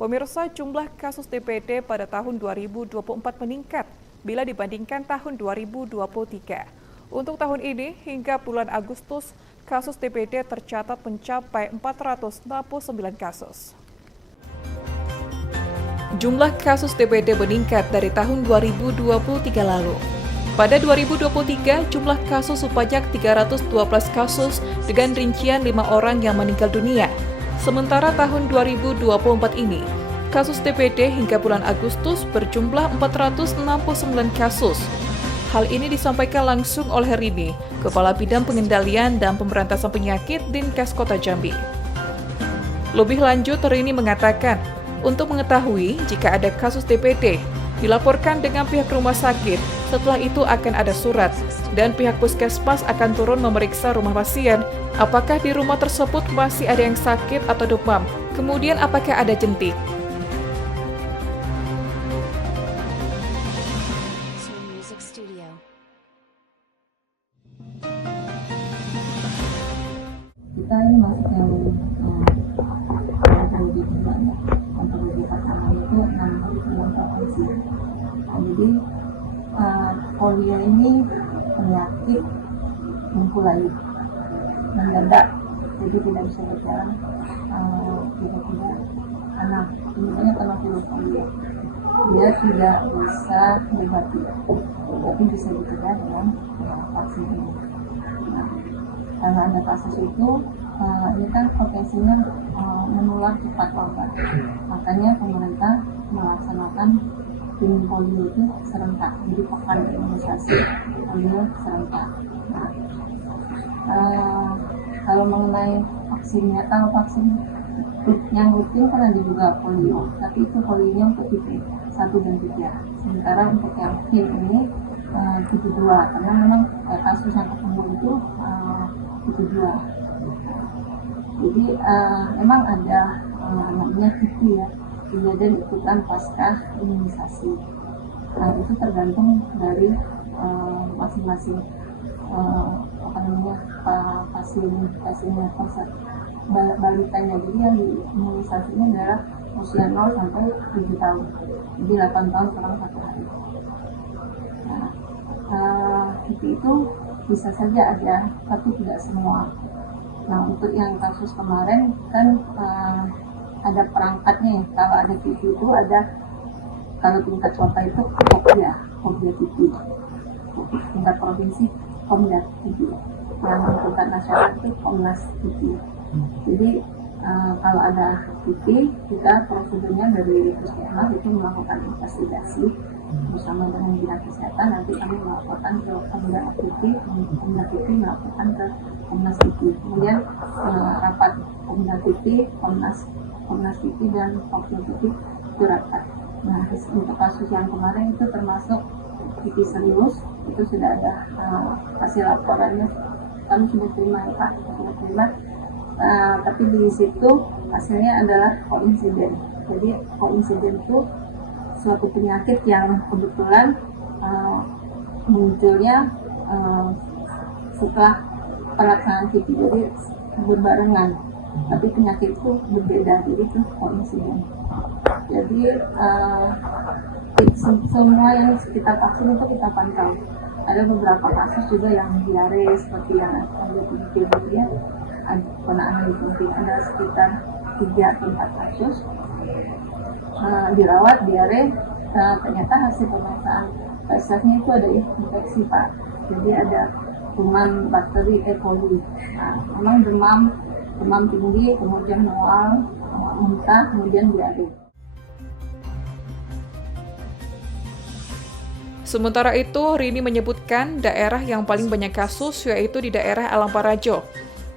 Pemirsa, jumlah kasus DPD pada tahun 2024 meningkat bila dibandingkan tahun 2023. Untuk tahun ini, hingga bulan Agustus, kasus DPD tercatat mencapai 469 kasus. Jumlah kasus DPD meningkat dari tahun 2023 lalu. Pada 2023, jumlah kasus sebanyak 312 kasus dengan rincian 5 orang yang meninggal dunia. Sementara tahun 2024 ini, kasus DPD hingga bulan Agustus berjumlah 469 kasus. Hal ini disampaikan langsung oleh Rini, Kepala Bidang Pengendalian dan Pemberantasan Penyakit Dinkes Kota Jambi. Lebih lanjut, Rini mengatakan, untuk mengetahui jika ada kasus DPD, dilaporkan dengan pihak rumah sakit, setelah itu akan ada surat, dan pihak puskesmas akan turun memeriksa rumah pasien, apakah di rumah tersebut masih ada yang sakit atau demam, kemudian apakah ada jentik. Kita ini masuk yang antibiotik banyak. Antibiotik pertama itu 6 provinsi. Jadi polio ini penyakit mempulai mendadak, jadi tidak bisa berjalan tiba-tiba anak. Sebenarnya kalau polio dia tidak bisa diobati, tapi bisa dicegah dengan vaksin ini. Karena ada kasus itu, ini kan potensinya menular cepat wabah. Makanya pemerintah melaksanakan tim polio itu serentak, jadi pekan imunisasi polio serentak. Kalau mengenai vaksinnya, kalau vaksin yang rutin kan ada juga polio, tapi itu polionya untuk tipe 1 dan 3. Sementara untuk yang tim ini tipe 2, karena memang kasus yang ketemu itu tipe 2. Jadi memang ada namanya tipe ya, kemudian ikutan pasca imunisasi. Itu tergantung dari masing-masing pasiennya balitanya. Jadi yang diimunisasi ini adalah usia 0 sampai 7 tahun, jadi 8 tahun kurang 1 hari. Itu bisa saja ada, tapi tidak semua. Nah, untuk yang kasus kemarin kan ada perangkatnya. Kalau ada TV itu ada, kalau tingkat kota itu Pokja TV, tingkat provinsi Komda TV, yang tingkat nasional itu Komnas TV. Jadi kalau ada TV, kita prosedurnya dari puskesmas itu melakukan investigasi bersama dengan dinas kesehatan. Nanti kami melaporkan ke Komda TV, Komda TV melaporkan ke Komnas TV. Kemudian rapat Komda TV, Komnas TV dan Pokja TV itu rapat. Nah, untuk kasus yang kemarin itu termasuk TV serius, itu sudah ada hasil laporannya. Kami sudah terima ya Pak, sudah terima. Tapi di situ hasilnya adalah koinsiden. Jadi koinsiden itu suatu penyakit yang kebetulan munculnya setelah pelaksanaan TV, jadi berbarengan. Tapi penyakit itu berbeda, jadi itu koinsiden. Jadi semua yang kita vaksin itu kita pantau. Ada beberapa kasus juga yang diare seperti yang ada di Jogja, penanganan di Jogja ada sekitar 3-4 kasus dirawat diare. Ternyata hasil pemeriksaan PSF-nya itu ada infeksi Pak. Jadi ada kuman bakteri E. coli. Memang demam tinggi, kemudian mual, muntah, kemudian diare. Sementara itu, Rini menyebutkan daerah yang paling banyak kasus yaitu di daerah Alang Parajo.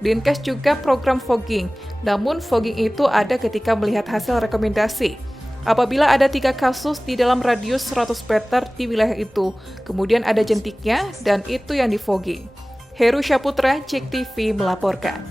Dinkes juga program fogging, namun fogging itu ada ketika melihat hasil rekomendasi. Apabila ada 3 kasus di dalam radius 100 meter di wilayah itu, kemudian ada jentiknya dan itu yang di fogging. Heru Syaputra, JEK TV melaporkan.